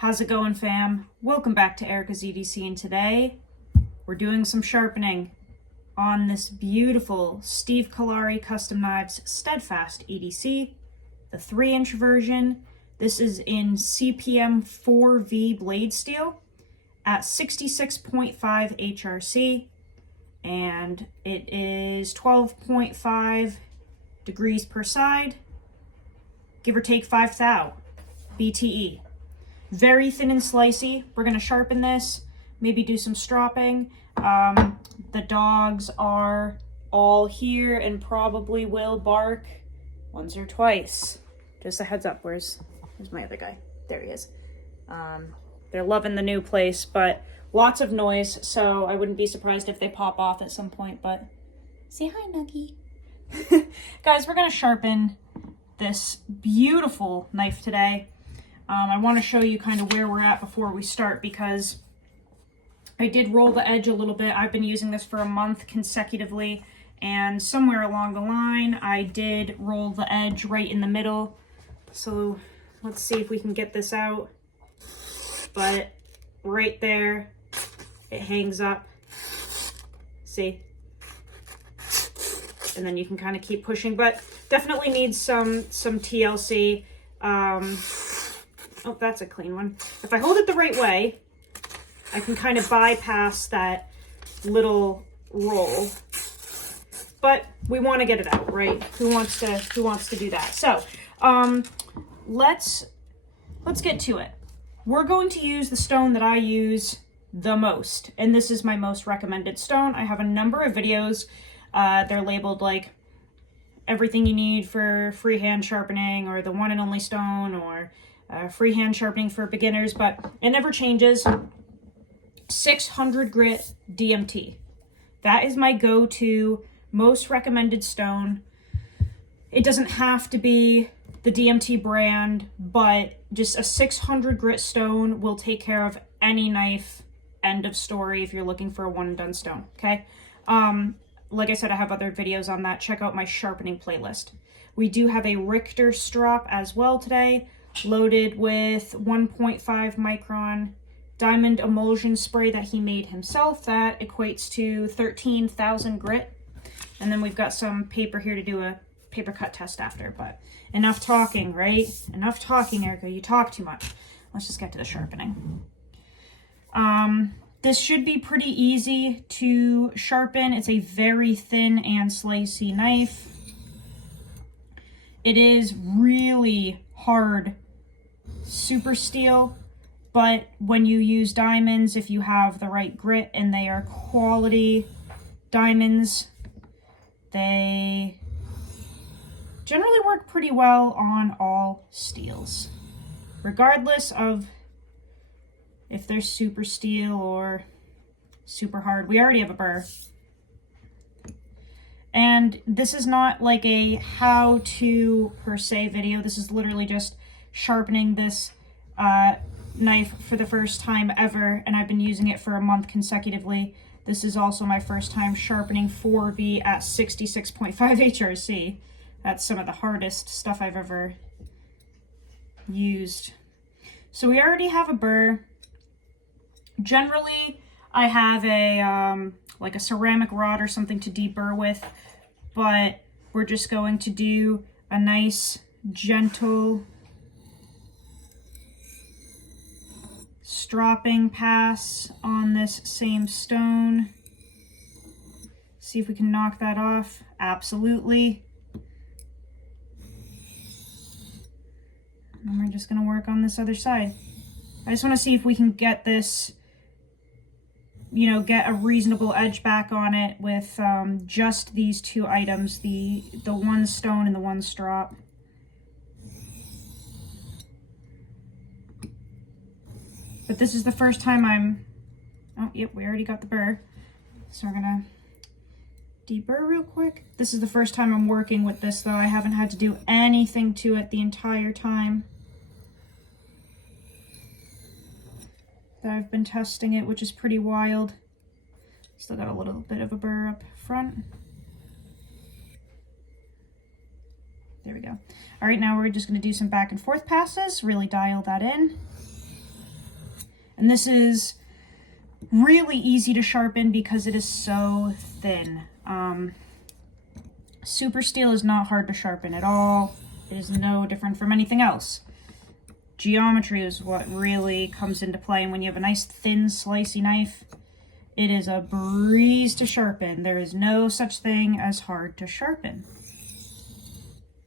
How's it going, fam? Welcome back to Erica's EDC, and today we're doing some sharpening on this beautiful Steve Callari Custom Knives Steadfast EDC, the 3-inch version. This is in CPM 4V blade steel at 66.5 HRC, and it is 12.5 degrees per side, give or take 5 thou BTE. Very thin and slicey. We're going to sharpen this, maybe do some stropping. The dogs are all here and probably will bark once or twice. Just a heads up. Where's my other guy? There he is. They're loving the new place, but lots of noise, so I wouldn't be surprised if they pop off at some point, but say hi, Nuggie. Guys, we're going to sharpen this beautiful knife today. I want to show you kind of where we're at before we start, because I did roll the edge a little bit. I've been using this for a month consecutively, and somewhere along the line I did roll the edge right in the middle. So let's see if we can get this out. But right there, it hangs up. See? And then you can kind of keep pushing, but definitely needs some TLC. Oh, that's a clean one. If I hold it the right way, I can kind of bypass that little roll. But we want to get it out, right? Who wants to do that? So, let's get to it. We're going to use the stone that I use the most, and this is my most recommended stone. I have a number of videos. They're labeled like everything you need for freehand sharpening, or the one and only stone, or freehand sharpening for beginners, but it never changes. 600 grit DMT. That is my go-to, most recommended stone. It doesn't have to be the DMT brand, but just a 600 grit stone will take care of any knife. End of story if you're looking for a one and done stone, okay? Like I said, I have other videos on that. Check out my sharpening playlist. We do have a Richter strop as well today, loaded with 1.5 micron diamond emulsion spray that he made himself. That equates to 13,000 grit. And then we've got some paper here to do a paper cut test after, but enough talking, right? Enough talking, Erica. You talk too much. Let's just get to the sharpening. This should be pretty easy to sharpen. It's a very thin and slicey knife. It is really hard super steel, but when you use diamonds, if you have the right grit and they are quality diamonds, they generally work pretty well on all steels, regardless of if they're super steel or super hard. We already have a burr. And this is not like a how-to per se video. This is literally just sharpening this knife for the first time ever, and I've been using it for a month consecutively. This is also my first time sharpening 4V at 66.5 HRC. That's some of the hardest stuff I've ever used. So we already have a burr. Generally, I have a like a ceramic rod or something to deburr with, but we're just going to do a nice, gentle stropping pass on this same stone. See if we can knock that off. Absolutely. And we're just going to work on this other side. I just want to see if we can get this, you know, get a reasonable edge back on it with just these two items, the one stone and the one strop. But this is the first time oh, yep, we already got the burr. So we're gonna deburr real quick. This is the first time I'm working with this, though. I haven't had to do anything to it the entire time that I've been testing it, which is pretty wild. Still got a little bit of a burr up front. There we go. All right, now we're just going to do some back and forth passes, really dial that in. And this is really easy to sharpen because it is so thin. Super steel is not hard to sharpen at all. It is no different from anything else. Geometry is what really comes into play, and when you have a nice thin slicey knife, it is a breeze to sharpen. There is no such thing as hard to sharpen.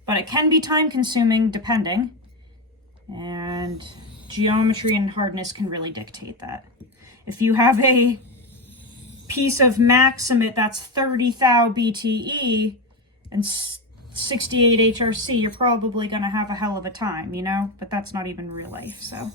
But it can be time consuming depending, and geometry and hardness can really dictate that. If you have a piece of Maximate that's 30 thou BTE and 68 HRC, you're probably going to have a hell of a time, you know? But that's not even real life, so.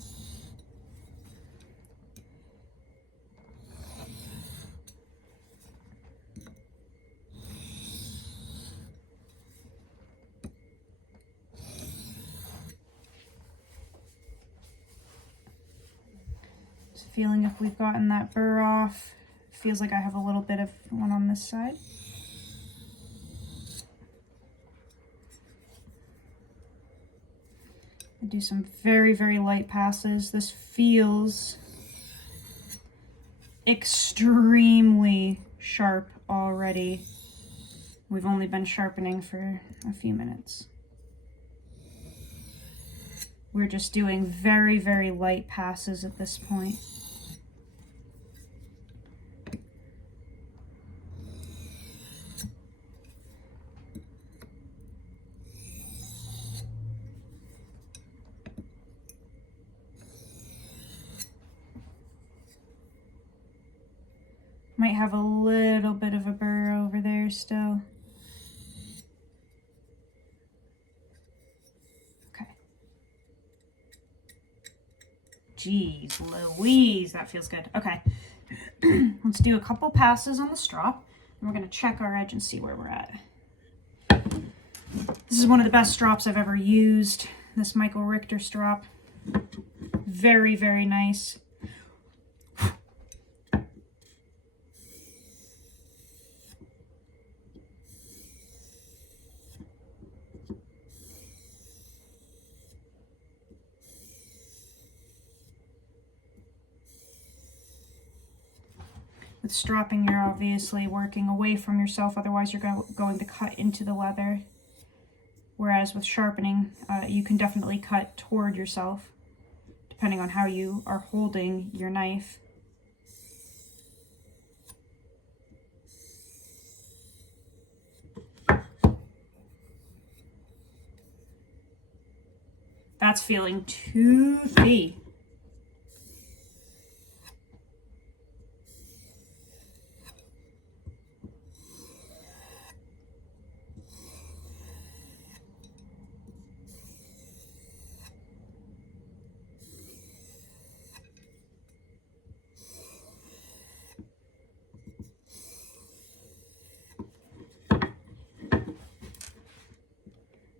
Just feeling if we've gotten that burr off. Feels like I have a little bit of one on this side. I do some very, very light passes. This feels extremely sharp already. We've only been sharpening for a few minutes. We're just doing very, very light passes at this point. Might have a little bit of a burr over there still. Okay. Jeez Louise, that feels good. Okay. Let's do a couple passes on the strop, and we're going to check our edge and see where we're at. This is one of the best strops I've ever used, this Michael Richter strop. Very, very nice. With stropping, you're obviously working away from yourself, otherwise you're going to cut into the leather. Whereas with sharpening, you can definitely cut toward yourself, depending on how you are holding your knife. That's feeling toothy.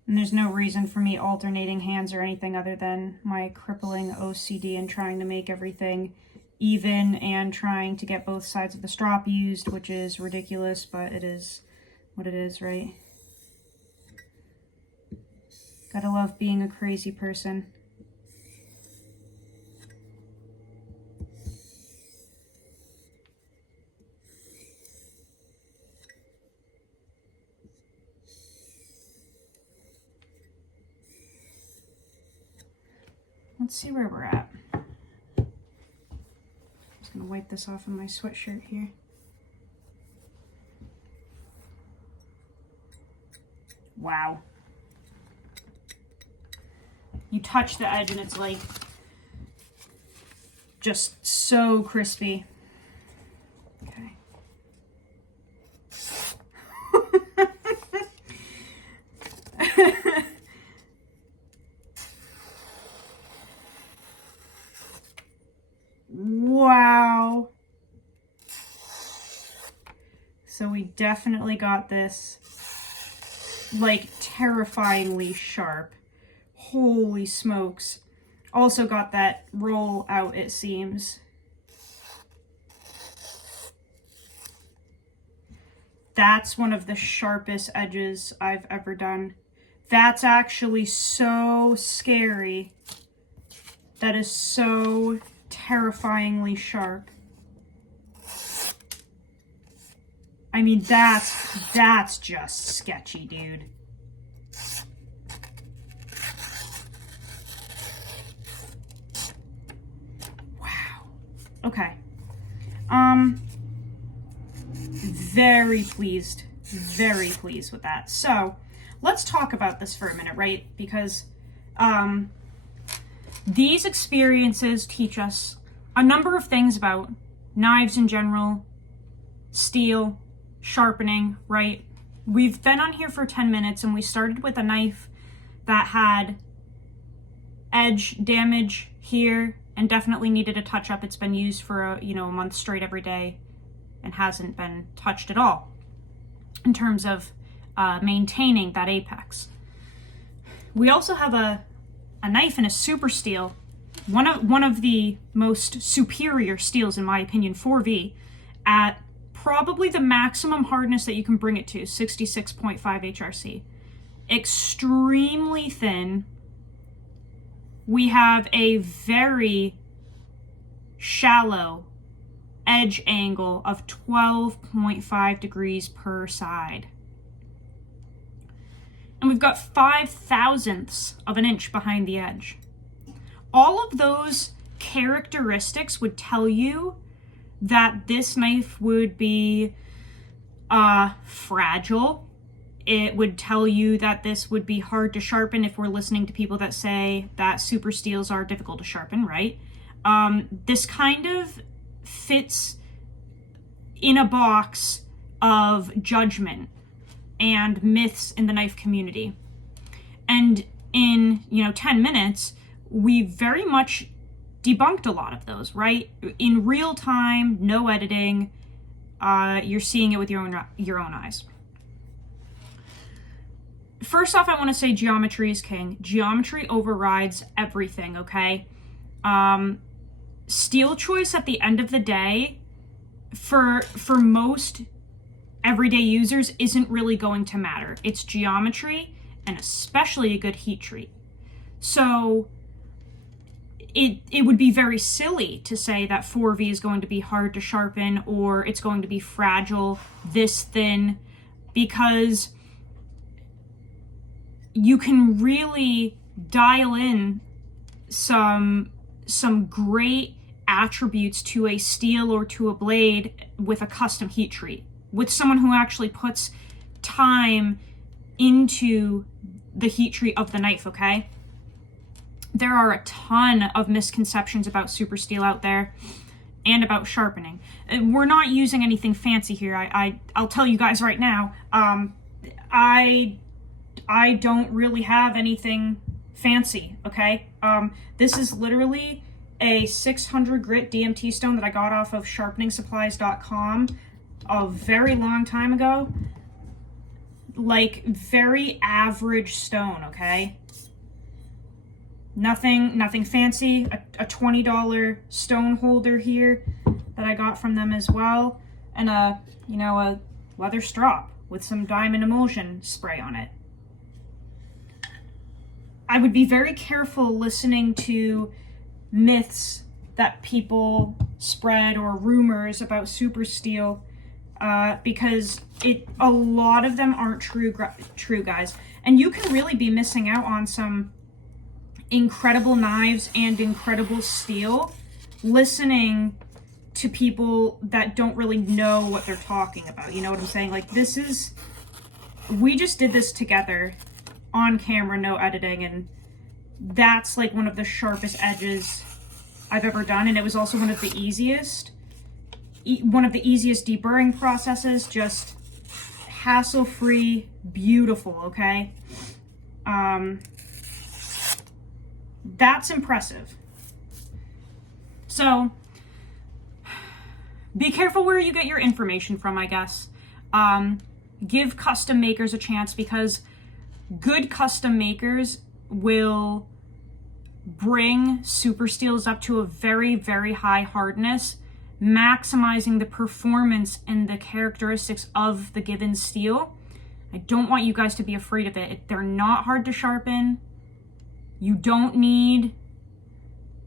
And there's no reason for me alternating hands or anything other than my crippling OCD and trying to make everything even and trying to get both sides of the strop used, which is ridiculous, but it is what it is, right? Gotta love being a crazy person. Let's see where we're at. I'm just gonna wipe this off of my sweatshirt here. Wow. You touch the edge and it's like just so crispy. Okay. Wow. So we definitely got this like terrifyingly sharp. Holy smokes. Also got that roll out, it seems. That's one of the sharpest edges I've ever done. That's actually so scary. That is so terrifyingly sharp. I mean, that's just sketchy, dude. Wow. Okay. Very pleased with that. So let's talk about this for a minute, right? Because these experiences teach us a number of things about knives in general, steel, sharpening, right? We've been on here for 10 minutes and we started with a knife that had edge damage here and definitely needed a touch up. It's been used for a month straight every day and hasn't been touched at all in terms of maintaining that apex. We also have a knife in a super steel, one of the most superior steels in my opinion, 4V, at probably the maximum hardness that you can bring it to, 66.5 HRC. Extremely thin. We have a very shallow edge angle of 12.5 degrees per side. And we've got 5/1000ths of an inch behind the edge. All of those characteristics would tell you that this knife would be fragile. It would tell you that this would be hard to sharpen if we're listening to people that say that super steels are difficult to sharpen, right? This kind of fits in a box of judgment and myths in the knife community. And in 10 minutes, we very much debunked a lot of those, right? In real time, no editing. You're seeing it with your own eyes. First off, I want to say geometry is king. Geometry overrides everything, okay? Steel choice at the end of the day, for most everyday users, isn't really going to matter. It's geometry and especially a good heat treat. So it would be very silly to say that 4V is going to be hard to sharpen or it's going to be fragile, this thin, because you can really dial in some great attributes to a steel or to a blade with a custom heat treat, with someone who actually puts time into the heat treat of the knife, okay? There are a ton of misconceptions about super steel out there and about sharpening. We're not using anything fancy here. I'll tell you guys right now, I don't really have anything fancy, okay? This is literally a 600 grit DMT stone that I got off of sharpeningsupplies.com a very long time ago. Like, very average stone, okay? Nothing fancy. A $20 stone holder here that I got from them as well, and a leather strop with some diamond emulsion spray on it. I would be very careful listening to myths that people spread or rumors about super steel, because a lot of them aren't true, guys. And you can really be missing out on some incredible knives and incredible steel listening to people that don't really know what they're talking about. You know what I'm saying? Like, we just did this together on camera, no editing, and that's like one of the sharpest edges I've ever done, and it was also one of the easiest deburring processes, just hassle-free, beautiful, okay? That's impressive. So, be careful where you get your information from, I guess. Give custom makers a chance, because good custom makers will bring super steels up to a very, very high hardness, maximizing the performance and the characteristics of the given steel. I don't want you guys to be afraid of it. They're not hard to sharpen. You don't need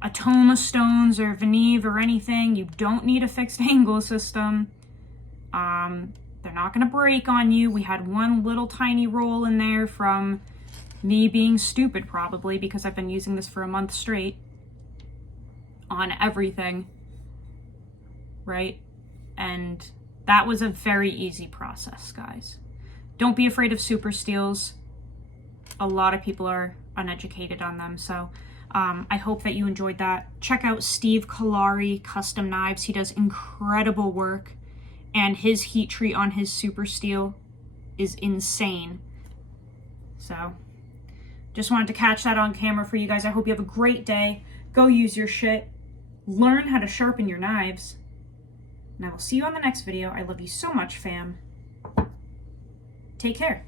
Atoma stones or Veneve or anything. You don't need a fixed angle system. They're not going to break on you. We had one little tiny roll in there from me being stupid, probably, because I've been using this for a month straight on everything, right? And that was a very easy process, guys. Don't be afraid of super steels. A lot of people are uneducated on them, so I hope that you enjoyed that. Check out Steve Callari Custom Knives. He does incredible work, and his heat treat on his super steel is insane. So just wanted to catch that on camera for you guys. I hope you have a great day. Go use your shit. Learn how to sharpen your knives. And I will see you on the next video. I love you so much, fam. Take care.